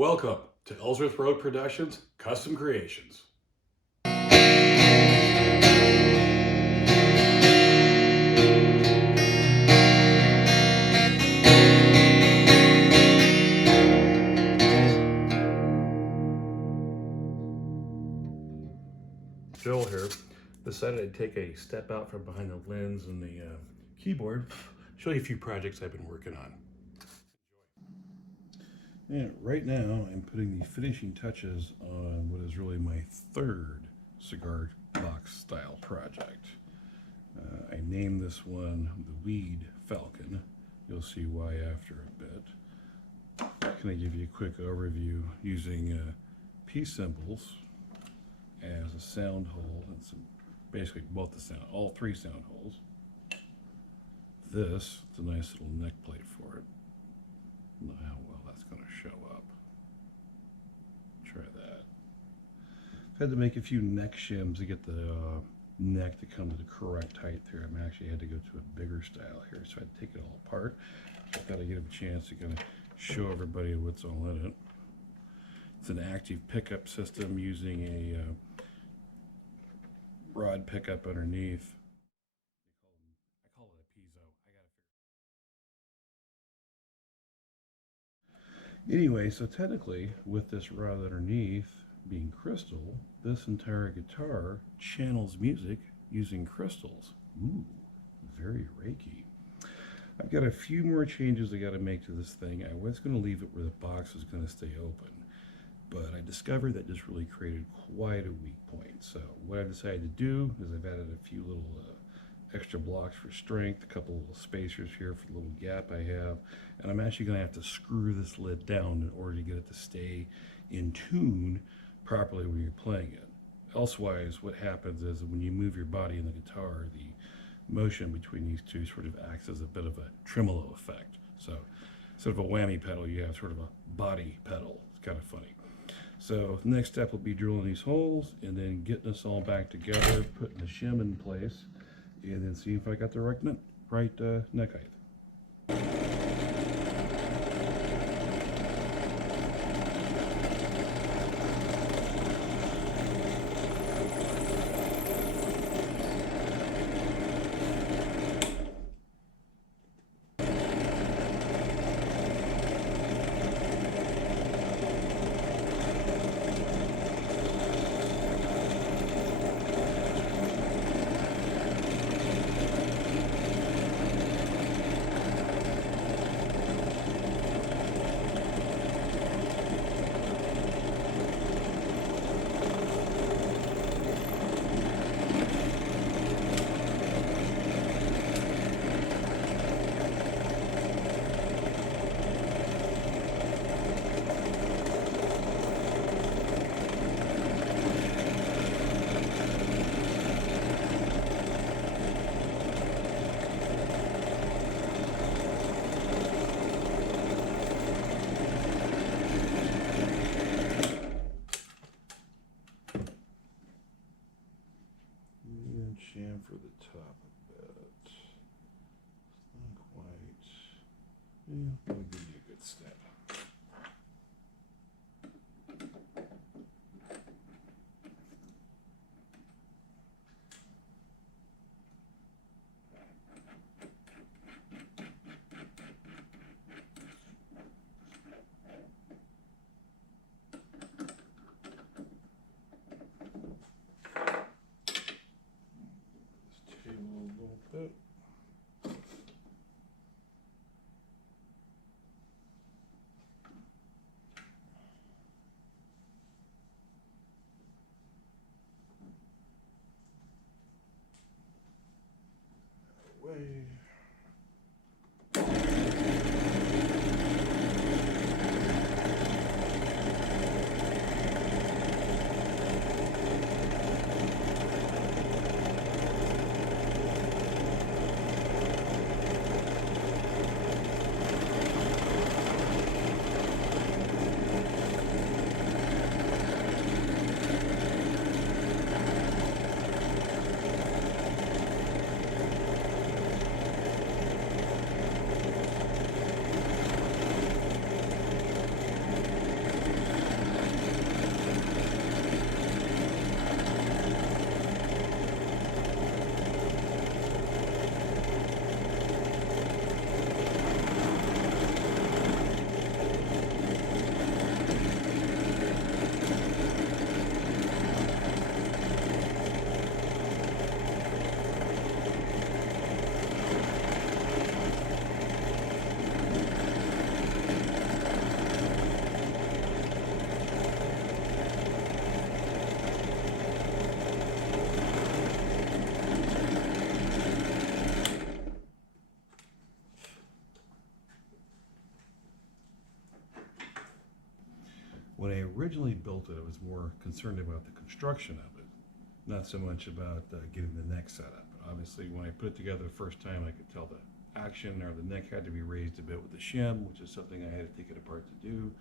Welcome to Ellsworth Road Productions Custom Creations. Joel here decided I'd take a step out from behind the lens and the keyboard, show you a few projects I've been working on. And right now I'm putting the finishing touches on what is really my third cigar box style project. I named this one the Weed Falcon. You'll see why after a bit. Can I give you a quick overview using P symbols as a sound hole and some, basically all three sound holes. This is a nice little neck plate for it. I don't know how well that's going to show up. Try that. I've had to make a few neck shims to get the neck to come to the correct height there. I actually had to go to a bigger style here, so I had to take it all apart. So I thought I'd give a chance to kind of show everybody what's all in it. It's an active pickup system using a rod pickup underneath. I call it a Piezo. Anyway, so technically, with this rod underneath being crystal, this entire guitar channels music using crystals. Ooh, very Reiki. I've got a few more changes I got to make to this thing. I was going to leave it where the box was going to stay open, but I discovered that just really created quite a weak point. So what I decided to do is I've added a few little extra blocks for strength, a couple little spacers here for the little gap I have, and I'm actually going to have to screw this lid down in order to get it to stay in tune properly when you're playing it. Elsewise, what happens is when you move your body in the guitar, the motion between these two sort of acts as a bit of a tremolo effect. So instead of a whammy pedal, you have sort of a body pedal. It's kind of funny. So the next step will be drilling these holes and then getting this all back together, putting the shim in place, and then see if I got the right neck height. Jam for the top a bit. Not quite. Yeah, that'll give you a good step. When I originally built it, I was more concerned about the construction of it, not so much about getting the neck set up. But obviously, when I put it together the first time, I could tell the action or the neck had to be raised a bit with the shim, which is something I had to take it apart to do.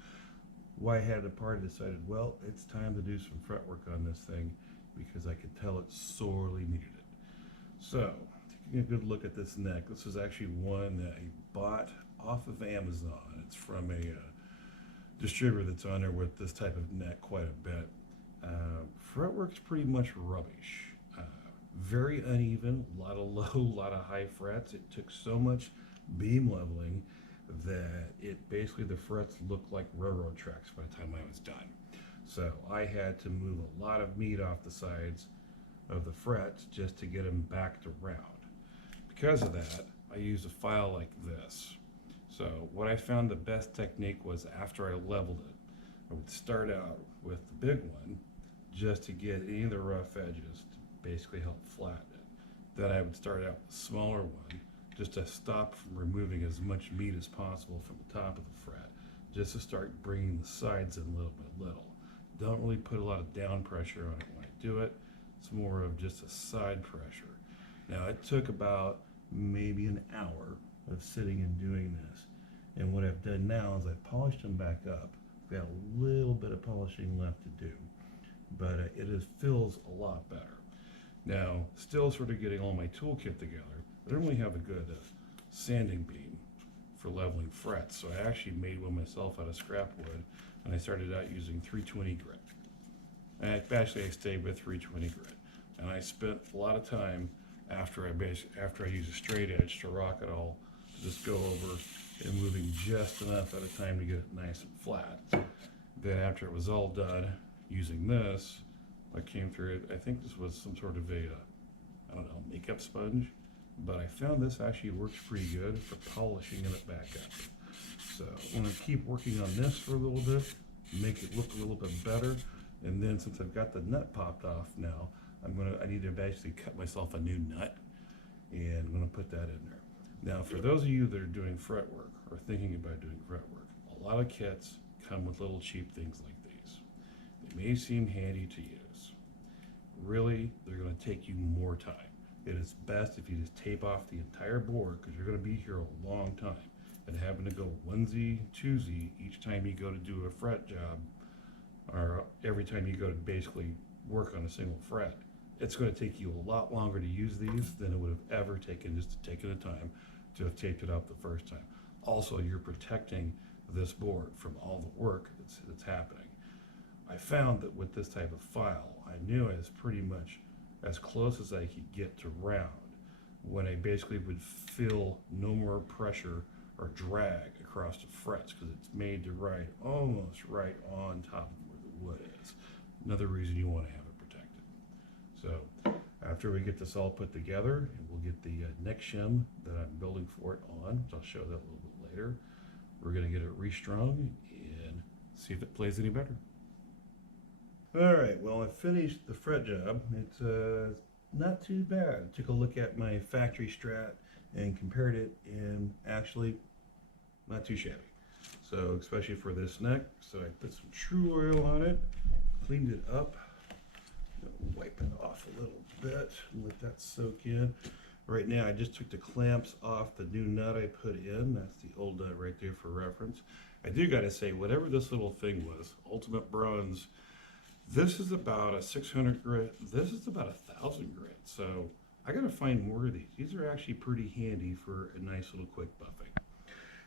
Why I had it apart, I decided, well, it's time to do some fretwork on this thing because I could tell it sorely needed it. So, taking a good look at this neck, this is actually one that I bought off of Amazon. It's from a distributor that's on there with this type of neck quite a bit. Fretwork's pretty much rubbish. Very uneven, a lot of low, a lot of high frets. It took so much beam leveling that it basically, the frets looked like railroad tracks by the time I was done. So I had to move a lot of meat off the sides of the frets just to get them back to round. Because of that, I used a file like this. So what I found the best technique was after I leveled it, I would start out with the big one just to get any of the rough edges to basically help flatten it. Then I would start out with the smaller one just to stop from removing as much meat as possible from the top of the fret, just to start bringing the sides in little by little. Don't really put a lot of down pressure on it when I do it. It's more of just a side pressure. Now it took about maybe an hour of sitting and doing this. And what I've done now is I've polished them back up. I've got a little bit of polishing left to do, but feels a lot better. Now, still sort of getting all my toolkit together. I don't really have a good sanding beam for leveling frets, so I actually made one myself out of scrap wood, and I started out using 320 grit. And I stayed with 320 grit, and I spent a lot of time after I used a straight edge to rock it all, to just go over and moving just enough at a time to get it nice and flat. Then after it was all done, using this, I came through it. I think this was some sort of a, I don't know, makeup sponge, but I found this actually works pretty good for polishing it back up. So I'm gonna keep working on this for a little bit, make it look a little bit better, and then since I've got the nut popped off now, I need to basically cut myself a new nut, and I'm gonna put that in there. Now, for those of you that are doing fretwork or thinking about doing fretwork, a lot of kits come with little cheap things like these. They may seem handy to use. Really, they're going to take you more time. It is best if you just tape off the entire board because you're going to be here a long time. And having to go onesie, twosie each time you go to do a fret job, or every time you go to basically work on a single fret, it's going to take you a lot longer to use these than it would have ever taken just to take it a time to have taped it up the first time. Also, you're protecting this board from all the work that's happening. I found that with this type of file, I knew I was pretty much as close as I could get to round when I basically would feel no more pressure or drag across the frets because it's made to ride almost right on top of where the wood is. Another reason you want to have it protected. So after we get this all put together, we'll get the neck shim that I'm building for it on, which I'll show that a little bit later. We're going to get it restrung and see if it plays any better. All right, well, I finished the fret job. It's not too bad. I took a look at my factory strat and compared it, and actually not too shabby. So especially for this neck, so I put some true oil on it, cleaned it up, wipe it off a little bit, let that soak in. Right now I just took the clamps off the new nut I put in. That's the old nut right there for reference. I do gotta say, whatever this little thing was, Ultimate Bronze, this is about a 600 grit, this is about 1,000 grit. So I gotta find more of these. These are actually pretty handy for a nice little quick buffing.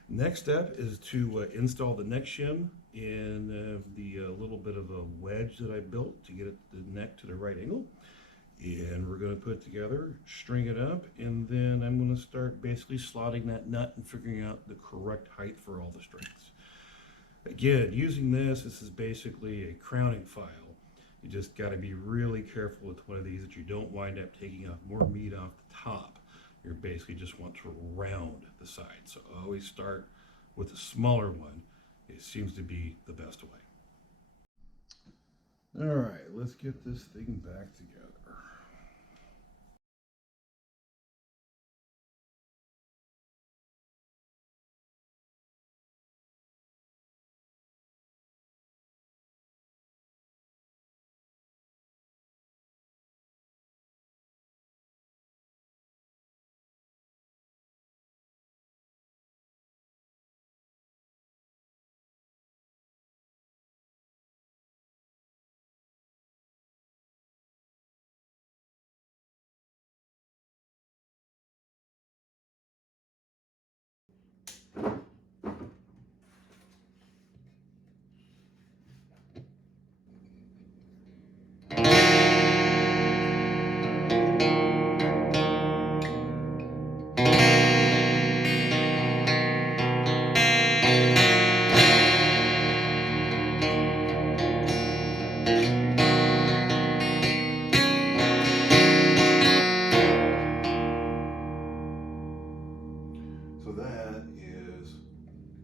Next step is to install the neck shim in the little bit of a wedge that I built to get the neck to the right angle. And we're going to put it together, string it up, and then I'm going to start basically slotting that nut and figuring out the correct height for all the strings. Again, using this is basically a crowning file. You just got to be really careful with one of these that you don't wind up taking off more meat off the top. You basically just want to round the side. So always start with the smaller one. It seems to be the best way. All right, let's get this thing back together. So that is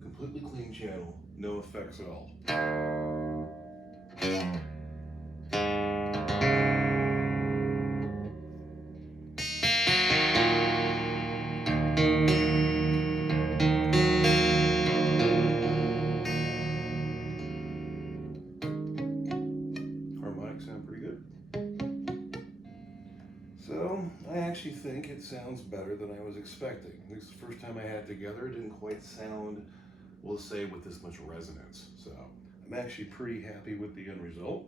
completely clean channel, no effects at all. Harmonics sound pretty good. So I actually think it sounds better than I was expecting. This is the first time I had it together. It didn't quite sound, we'll say, with this much resonance. So I'm actually pretty happy with the end result.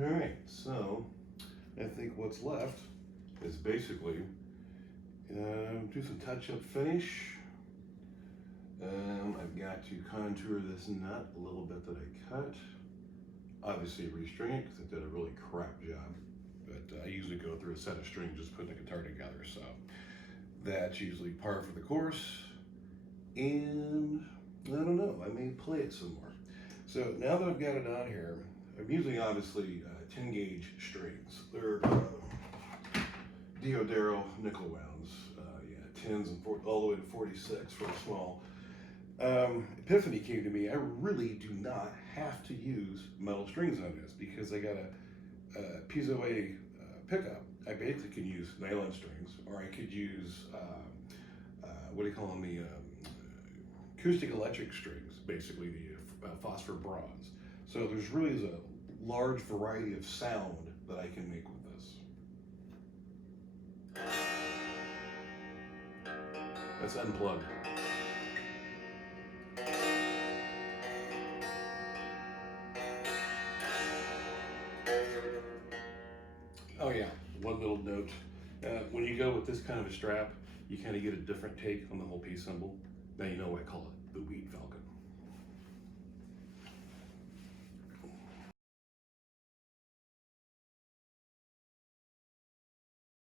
Alright, so I think what's left is basically do some touch-up finish. I've got to contour this nut a little bit that I cut. Obviously restring it because I did a really crap job. But I usually go through a set of strings just putting the guitar together, so that's usually par for the course. And I don't know, I may play it some more. So now that I've got it on here, I'm using obviously 10 gauge strings. They're Diodero nickel wounds, yeah, 10s and all the way to 46 for the small. Epiphany came to me, I really do not have to use metal strings on this because I got a Piezo pickup. I basically can use nylon strings, or I could use, what do you call them, the acoustic electric strings, basically the phosphor bronze. So there's really a large variety of sound that I can make with this. That's unplugged. Oh yeah, one little note. When you go with this kind of a strap, you kind of get a different take on the whole piece symbol. Now you know why I call it the Weed Falcon.